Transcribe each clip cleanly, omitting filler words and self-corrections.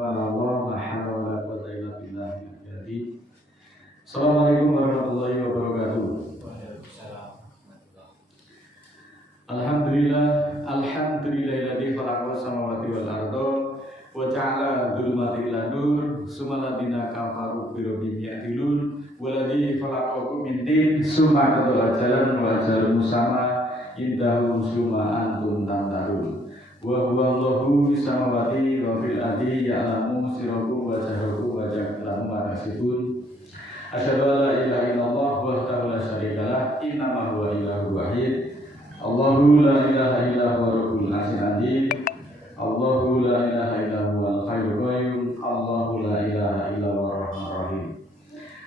Assalamualaikum warahmatullahi wabarakatuh. Alhamdulillahilladzi khalaqa samawati wal arda wa ja'ala dzulumati ila nur summa ladina kafaru bi rabbihim ya'dilun waladzi khalaqakum min tin summa qada ajalan wa ajalun musamma indahu summa antum tantarun wa huwa Allahu bis samawati wa fil ardi ya'lamu sirrakum wa jahrakum wa ja'alakum ma tasifun. Asyhadu an la ilaha illallah wahdahu la syarika lah innama huwa ilahun wahid. Allahu la ilaha illa huwa rabbul arsyil azim. Allahu la ilaha illa huwal hayyul qayyum. Allahu la ilaha illa huwar rahmanur rahim.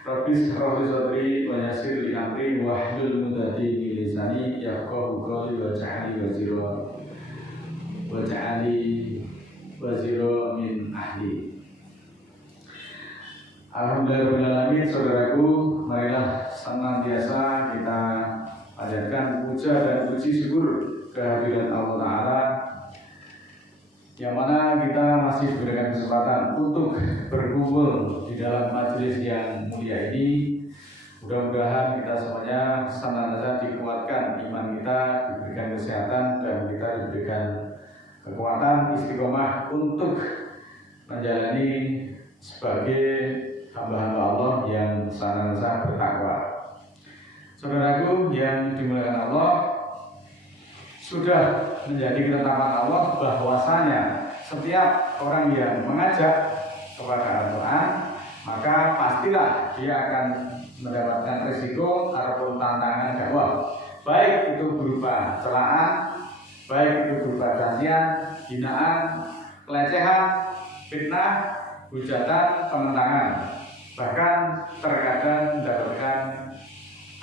Rabbis shrah li sadri wa yassir li amri wahlul 'uqdatam min lisani yafqahu qawli waj'alni wazira min ahli. Alhamdulillahirrahmanirrahim. Saudaraku, marilah senantiasa kita panjatkan puja dan puji syukur kehadiran Allah Ta'ala, yang mana kita masih diberikan kesempatan untuk berkumpul di dalam majelis yang mulia ini. Mudah-mudahan kita semuanya senantiasa dikuatkan iman kita, diberikan kesehatan, dan kita diberikan kekuatan istiqomah untuk menjalani sebagai hamba-hamba Allah yang senantiasa bertakwa. Saudaraku yang dimuliakan Allah, sudah menjadi ketetapan Allah bahwasanya setiap orang yang mengajak kepada Al-Quran, maka pastilah dia akan mendapatkan risiko ataupun tantangan dakwah, baik itu berupa celaan, baik itu berupa cacian, hinaan, pelecehan, fitnah, hujatan, penentangan, bahkan terkadang mendapatkan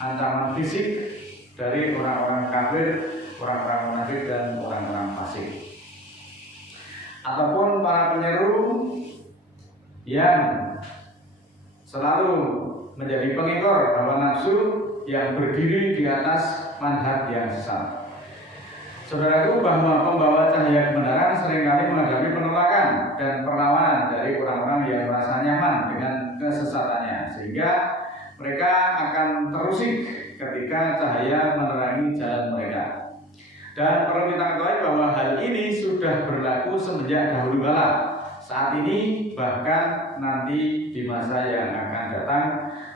ancaman fisik dari orang-orang kafir, orang-orang munafik, dan orang-orang fasik, ataupun para penyeru yang selalu menjadi pengekor hawa nafsu yang berdiri di atas manhaj yang sesat. Saudaraku, bahwa pembawa cahaya kebenaran seringkali menghadapi penolakan dan perlawanan dari orang-orang yang merasa nyaman dengan kesesatannya, sehingga mereka akan terusik ketika cahaya menerangi jalan mereka. Dan perlu kita ketahui bahwa hal ini sudah berlaku semenjak dahulu kala. Saat ini bahkan nanti di masa yang akan datang,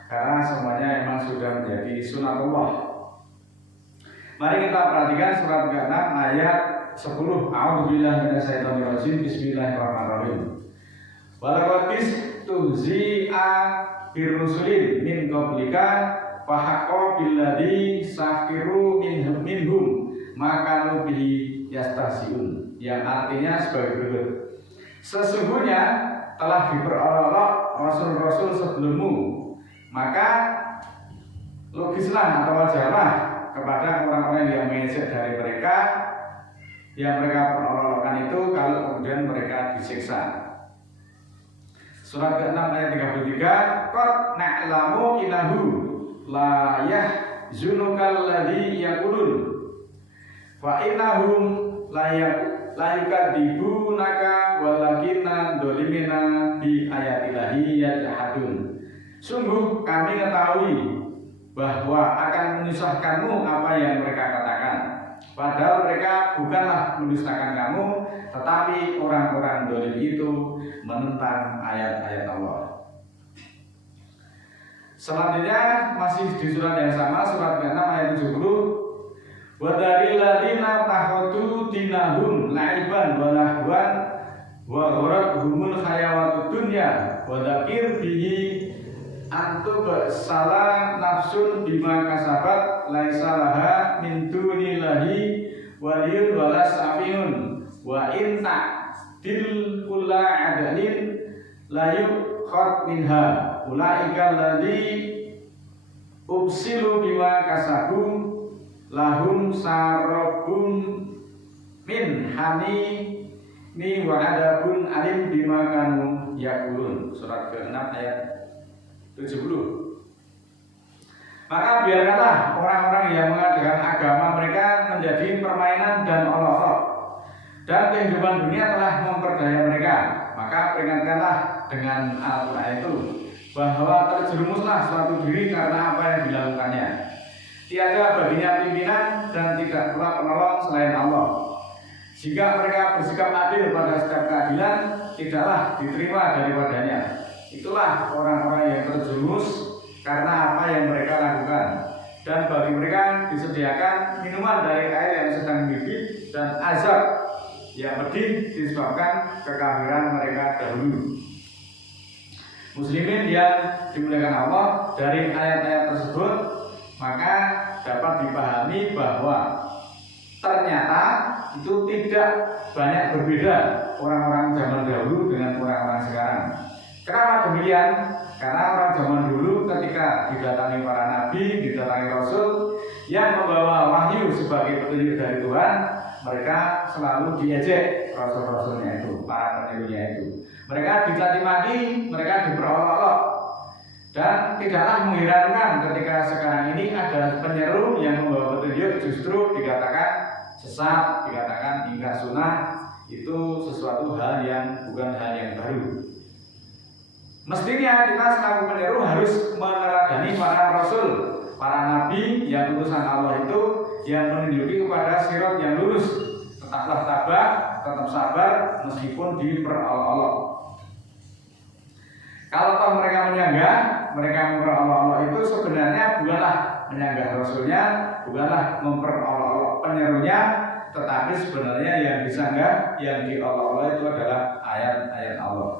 karena semuanya memang sudah menjadi sunatullah. Mari kita perhatikan surat ke-6 ayat 10. A'udzubillahi minasyaitonirrajim. Bismillahirrahmanirrahim. Walaqad tuhzi'a birrusulin min qablika fahaqqa billadzi sakiru minhum maka bihi yastahzi'un, yang artinya sebagai berikut: sesungguhnya telah diperolok rasul-rasul sebelummu, maka logislah atau wajarlah kepada orang-orang yang mengejek dari mereka yang mereka perolokkan itu kalau kemudian mereka disiksa. Surat ke-6 ayat 33. Qad na'lamu innahu la yahzunukal ladzi yaqulun wa innahum la yukadzibunaka walakinna dzalimina bi ayatillahi yajhadun. Sungguh kami ketahui bahwa akan menyusahkanmu apa yang mereka katakan, padahal mereka bukanlah mendustakan kamu, tetapi orang-orang zalim itu menentang ayat-ayat Allah. Selanjutnya masih di surat yang sama, surat ke-6 ayat 70. Wa daril ladina takhadu dinahum la'iban wa lahwan wa gharatuhumul hayawatud dunya wa dzakir bihi antub salah nafsun bima kasabat laisa laha min dunillahi waliyun wala syafi'un wa in ta'dil kulla adlin la yukhad minha ulaika alladzi ubsilu bima kasabu lahum sarabun min hamimi wa adabun alim bima kanu yaqulun. Surat ke-6 ayat 70. Maka biarkanlah orang-orang yang mengadakan agama mereka menjadi permainan dan olok-olok, dan kehidupan dunia telah memperdaya mereka. Maka maka peringatkanlah dengan Al-Quran itu bahwa terjerumuslah suatu diri karena apa yang dilakukannya. Tiada baginya pimpinan dan tidak pula penolong selain Allah. Jika mereka bersikap adil pada setiap keadilan, tidaklah diterima daripadanya. Itulah orang-orang yang terjerumus karena apa yang mereka lakukan. Dan bagi mereka disediakan minuman dari air yang sedang mendidih dan azab yang pedih disebabkan kekafiran mereka dahulu. Muslimin yang dimuliakan Allah, dari ayat-ayat tersebut maka dapat dipahami bahwa ternyata itu tidak banyak berbeda orang-orang zaman dahulu dengan orang-orang sekarang. Kenapa demikian? Karena orang zaman dulu ketika didatangi para nabi, didatangi rasul yang membawa wahyu sebagai petunjuk dari Tuhan, mereka selalu diejek rasul-rasulnya itu, para penirunya itu. Mereka dicaci maki, mereka diperolok-olok. Dan tidaklah mengherankan ketika sekarang ini ada penyeru yang membawa petunjuk justru dikatakan sesat, dikatakan ingkar sunnah. Itu sesuatu hal yang bukan hal yang baru. Mestinya kita selaku penyeru harus meneladani para rasul, para nabi yang utusan Allah itu yang menunjuki kepada sirat yang lurus. Tetaplah tabah, tetap sabar meskipun diperolok-olok. Kalau toh mereka menyanggah, mereka memperolok-olok itu sebenarnya bukanlah menyanggah rasulnya, bukanlah memperolok-olok penyerunya, tetapi sebenarnya yang disanggah, yang diolok-olok itu adalah ayat-ayat Allah.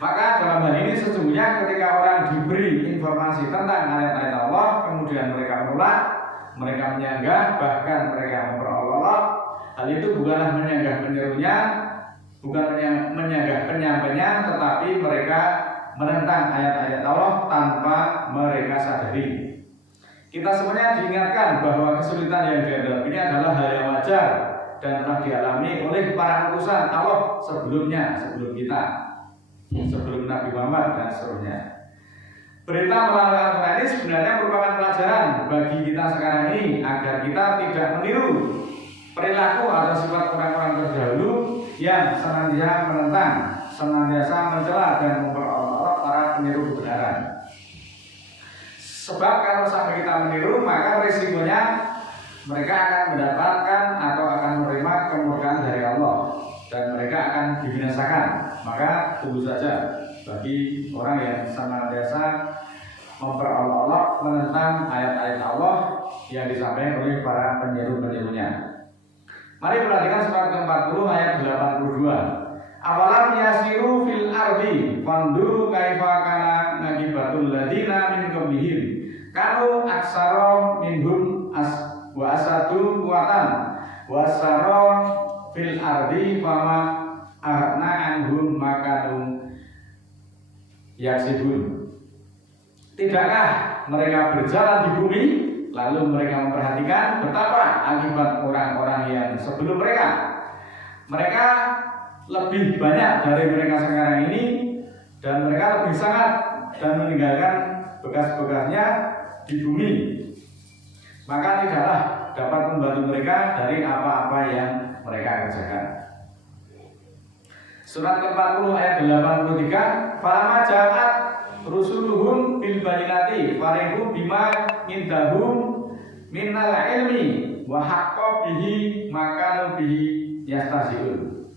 Maka dalam hal ini sesungguhnya ketika orang diberi informasi tentang ayat-ayat Allah, kemudian mereka menolak, mereka menyanggah, bahkan mereka memperolok-olok, hal itu bukanlah menyanggah penyerunya, bukan menyanggah penyampainya, tetapi mereka menentang ayat-ayat Allah tanpa mereka sadari. Kita semuanya diingatkan bahwa kesulitan yang dihadapi ini adalah hal yang wajar dan telah dialami oleh para utusan Allah sebelumnya, sebelum kita, sebelum Nabi Muhammad dan seterusnya. Berita melalui Al-Quran ini sebenarnya merupakan pelajaran bagi kita sekarang ini agar kita tidak meniru perilaku atau sifat orang-orang terdahulu yang senantiasa menentang, senantiasa mencela dan memperolok para peniru kebenaran. Sebab kalau sampai kita meniru, maka risikonya mereka akan mendapatkan atau akan menerima kemurkaan dari Allah dan mereka akan dibinasakan. Maka tunggu saja bagi orang yang senantiasa memperolok-olok menentang ayat-ayat Allah yang disampaikan oleh para penyeru-penyerunya. Mari perhatikan surat ke-40 ayat 82. Awalam yasiru fil ardi fanduru kaifa kana naqibatul ladina min qablihim kanu aksara minhum wa asadu quwatan wa sara fil ardi fama aghna anhum makanu yaksibun. Tidakkah mereka berjalan di bumi lalu mereka memperhatikan betapa akibat orang-orang yang sebelum mereka. Mereka lebih banyak dari mereka sekarang ini dan mereka lebih sangat dan meninggalkan bekas-bekasnya di bumi. Maka tidaklah dapat membantu mereka dari apa-apa yang mereka kerjakan. Surat ke-40 ayat 83, "Falamma ja'at rusuluhum bil bayyinati farihu bima indahum minal ilmi wa haqqa bihi maka bihi yastahzi'un."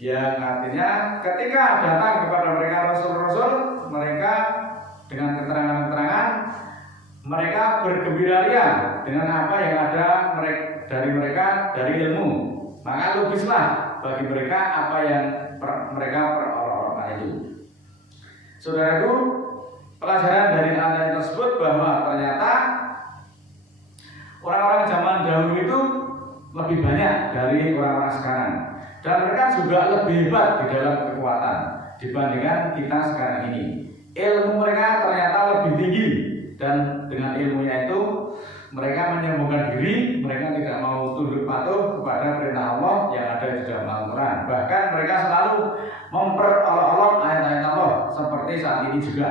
Yang artinya ketika datang kepada mereka rasul-rasul, mereka dengan keterangan-keterangan mereka bergembira ria dengan apa yang ada dari mereka dari ilmu. Maka logislah bagi mereka apa yang mereka perolok-olokkan itu. Saudaraku, pelajaran dari ayat tersebut bahwa ternyata orang-orang zaman dahulu itu lebih banyak dari orang-orang sekarang. Dan mereka juga lebih hebat di dalam kekuatan dibandingkan kita sekarang ini. Ilmu mereka ternyata lebih tinggi dan dengan ilmunya itu mereka menyombongkan diri, mereka tidak mau tunduk patuh kepada perintah Allah yang ada di dalam Al-Quran. Bahkan mereka selalu memperolok-olok ayat-ayat Allah seperti saat ini juga.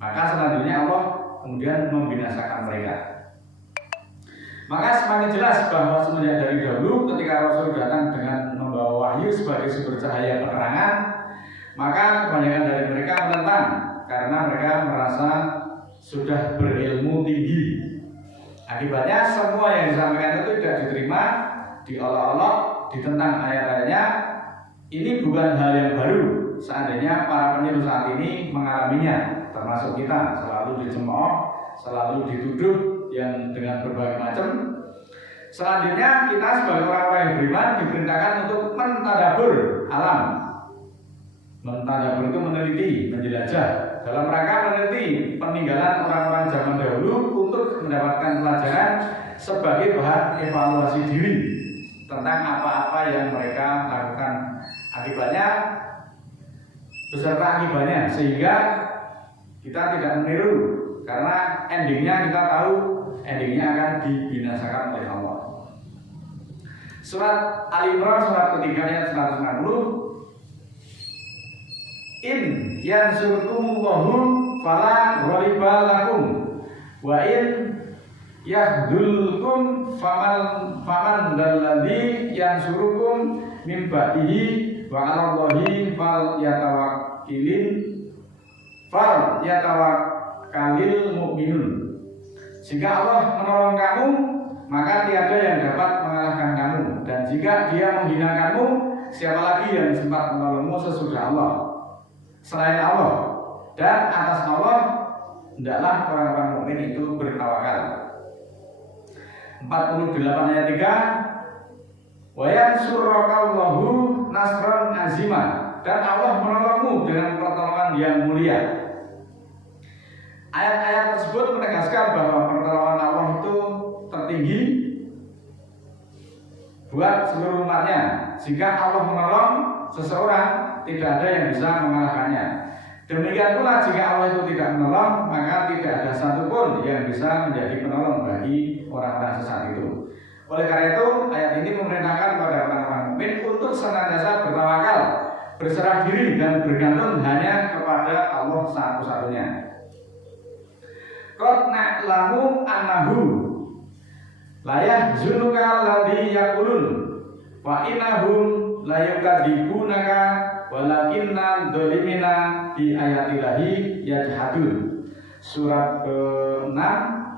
Maka selanjutnya Allah kemudian membinasakan mereka. Maka semakin jelas bahwa semenjak dari dahulu ketika Rasul datang dengan membawa membawa wahyu sebagai sumber cahaya penerangan, maka kebanyakan dari mereka menentang karena mereka merasa sudah berilmu tinggi. Akibatnya semua yang disampaikan itu tidak diterima, diolok-olok, ditentang ayat-ayatnya. Ini bukan hal yang baru. Seandainya para peniru saat ini mengalaminya, termasuk kita, selalu dicemooh, selalu dituduh yang dengan berbagai macam. Selanjutnya kita sebagai orang-orang yang beriman diperintahkan untuk mentadabbur alam. Mentadabbur itu meneliti, menjelajah dalam rangka meneliti peninggalan orang-orang zaman dahulu untuk mendapatkan pelajaran sebagai bahan evaluasi diri tentang apa-apa yang mereka lakukan. Akibatnya beserta akibatnya, sehingga kita tidak meniru, karena endingnya kita tahu endingnya akan dibinasakan oleh Allah. Surat Al-Imran surat ketiga ayat 190. In yansurkumullahu fala ghaliba lakum wa in yahdulkum faman dalladzi yansurukum min ba'dihi wa 'alallahi falyatawakkalul mu'minun. Jika Allah menolong kamu, maka tiada yang dapat mengalahkan kamu, dan jika Dia menghinakanmu, siapa lagi yang sempat menolongmu sesudah Allah selain Allah? Dan atas Allah hendaklah orang-orang mukmin itu bertawakal. 48 ayat 3. Wa yansurukallahu nasran azima, dan Allah menolongmu dengan pertolongan yang mulia. Ayat-ayat tersebut menegaskan bahwa pertolongan Allah itu tertinggi buat seluruh umatnya. Jika Allah menolong seseorang, tidak ada yang bisa mengalahkannya. Demikian pula jika Allah itu tidak menolong, maka tidak ada satupun yang bisa menjadi penolong bagi orang-orang sesat itu. Oleh karena itu, ayat ini memerintahkan kepada orang-orang mukmin untuk senantiasa bertawakal, berserah diri dan bergantung hanya kepada Allah satu-satunya. Qad na'lamu annahu la yahzunuka alladzi yaqulun wa innahum la yukadzibunaka walakinna dzalimina bi ayatillahi yajhadun. Surat ke-6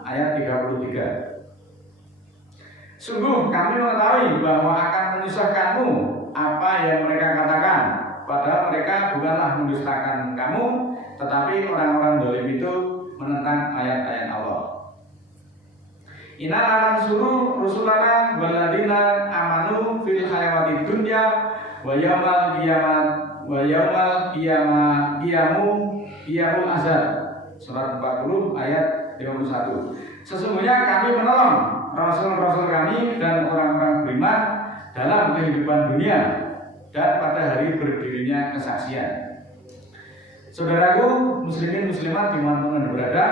ayat 33. Sungguh kami mengetahui bahwa akan menyusahkanmu apa yang mereka katakan, padahal mereka bukanlah mendustakan kamu, tetapi orang-orang zalim itu menentang ayat-ayat Allah. Inna lanansuru rusulana waladina amanu fil hayatid dunya wa yaumal qiyamul azab. Surat 40 ayat 51. Sesungguhnya kami menolong rasul-rasul kami dan orang-orang beriman dalam kehidupan dunia dan pada hari berdirinya kesaksian. Saudaraku muslimin muslimat dimanapun berada,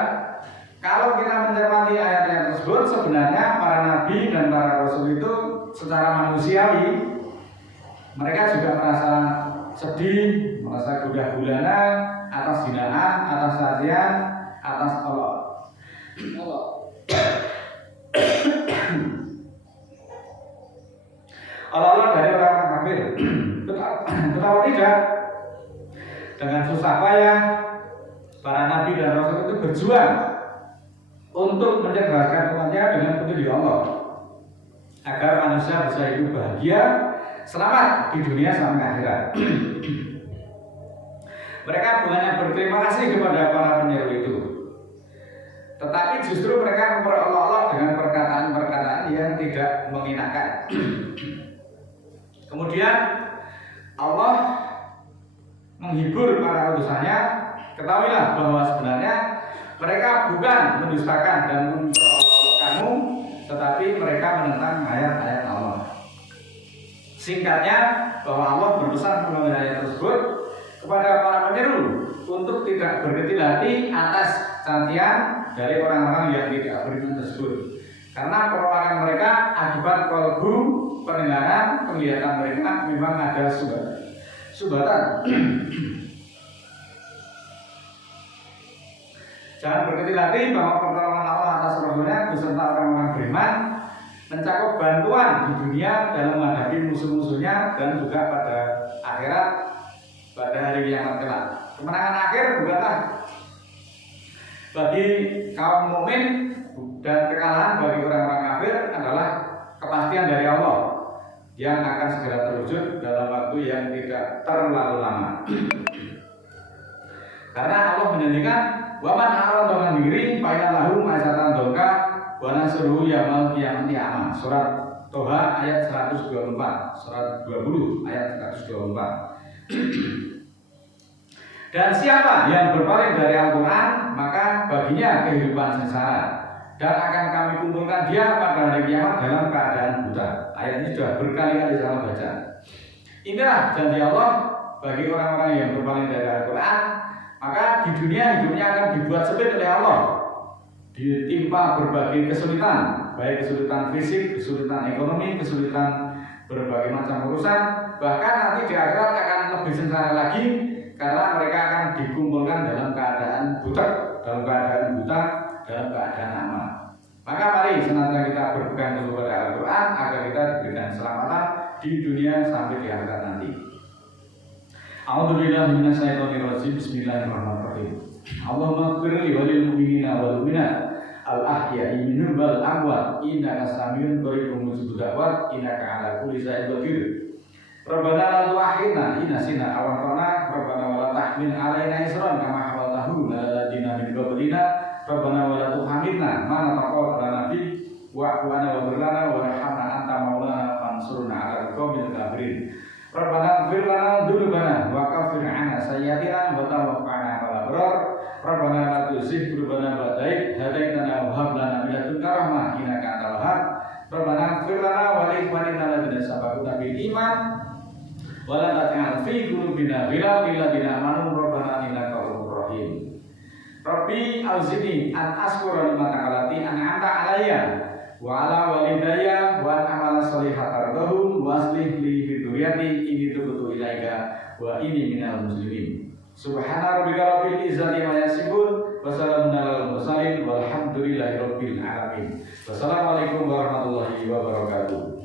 kalau kita mencermati ayat-ayat tersebut, sebenarnya para nabi dan para rasul itu secara manusiawi mereka juga merasa sedih, merasa gundah gulana atas hinaan, atas cacian, atas Allah. Allah dari orang kafir. Tetapi tidak, dengan susah payah para nabi dan rasul itu berjuang untuk mencerdaskan umatnya dengan petunjuk Allah, agar manusia bisa hidup bahagia, selamat di dunia sampai akhirat. Mereka bukannya berterima kasih kepada para penyeru itu, tetapi justru mereka memperolok-olok dengan perkataan-perkataan yang tidak mengenakan. Kemudian Allah menghibur para utusannya, ketahuilah bahwa sebenarnya mereka bukan mendustakan dan memperolok-olok kamu, tetapi mereka menentang ayat-ayat Allah. Singkatnya, bahwa Allah berpesan melalui ayat tersebut kepada para penyeru untuk tidak berkecil hati atas cacian dari orang-orang yang tidak beriman tersebut, karena penolakan mereka akibat kalbu, pendengaran, penglihatan mereka memang ada subatan. Jangan berkecil hati bahwa pertolongan Allah atas rasulnya beserta orang-orang beriman mencakup bantuan di dunia dalam menghadapi musuh-musuhnya dan juga pada akhirat pada hari kiamat kelak. Kemenangan akhir bukanlah bagi kaum mukmin dan kekalahan bagi orang-orang kafir adalah kepastian dari Allah yang akan segera terwujud dalam waktu yang tidak terlalu lama. Karena Allah menjanjikan waman a'rada an dzikri fa inna lahu ma'isatan dhanka wa nasruhu yaumal qiyamati a'ma. Surat Toha ayat 124, surat 20 ayat 124. Dan siapa yang berpaling dari Al-Quran, maka baginya kehidupan sengsara, dan akan kami kumpulkan dia pada hari kiamat dalam keadaan buta. Ayat ini sudah berkali-kali saya baca. Inilah janji Allah bagi orang-orang yang berpaling dari Al-Quran, maka di dunia hidupnya akan dibuat sempit oleh Allah, ditimpa berbagai kesulitan, baik kesulitan fisik, kesulitan ekonomi, kesulitan berbagai macam urusan. Bahkan nanti di akhirat akan lebih sengsara lagi, karena mereka akan dikumpulkan dalam keadaan buta, dalam keadaan aman. Maka mari senantiasa kita berpegang teguh pada Al-Quran agar kita diberikan keselamatan di dunia sampai di akhirat nanti. A'udzubillahi minasyaitonirrajim. Bismillahirrahmanirrahim. Allahumma ighfir li walil mu'minina wal mu'minat al-ahya'i minhum wal amwat innaka samiun qaribun mujibud da'wat innaka 'ala kulli syai'in qadir. Rabbana la tu'akhidna in nasina aw akhtana rabbana wa la tahmil 'alaina isran kama hamaltahu 'alal ladzina min qablina rabbana wa la tuhamilna ma la taqata lana bi wa'fu 'anna waghfir lana warhamna anta maulana fansurna 'alal qaumil kafirin. Rabbana ighfir lana dzunubana wa kaffir 'anna sayyi'atina wa tawaffana ma'al abrar. Rabbana la tuzigh qulubana ba'da idh hadaytana wa hab lana min ladunka rahmah innaka antal wahhab. Rabbana ighfir lana wa li ikhwanina alladziina sabaquna bil iman wa la taj'al fi qulubina ghillan lil ladzina amanu rabbana innaka ra'ufur rahim. Rabbi auzi'ni an ashkura ni'mataka allati an'amta 'alayya wa 'ala walidayya wa an a'mala shalihan tardahum wa aslih li fi dzurriyyati inni tubtu ilaika wa inni minal muslimin. Subhana rabbika rabbil izzati amma yasifun wa salamun 'alal mursalin walhamdulillahi rabbil alamin. Wassalamualaikum warahmatullahi wabarakatuh.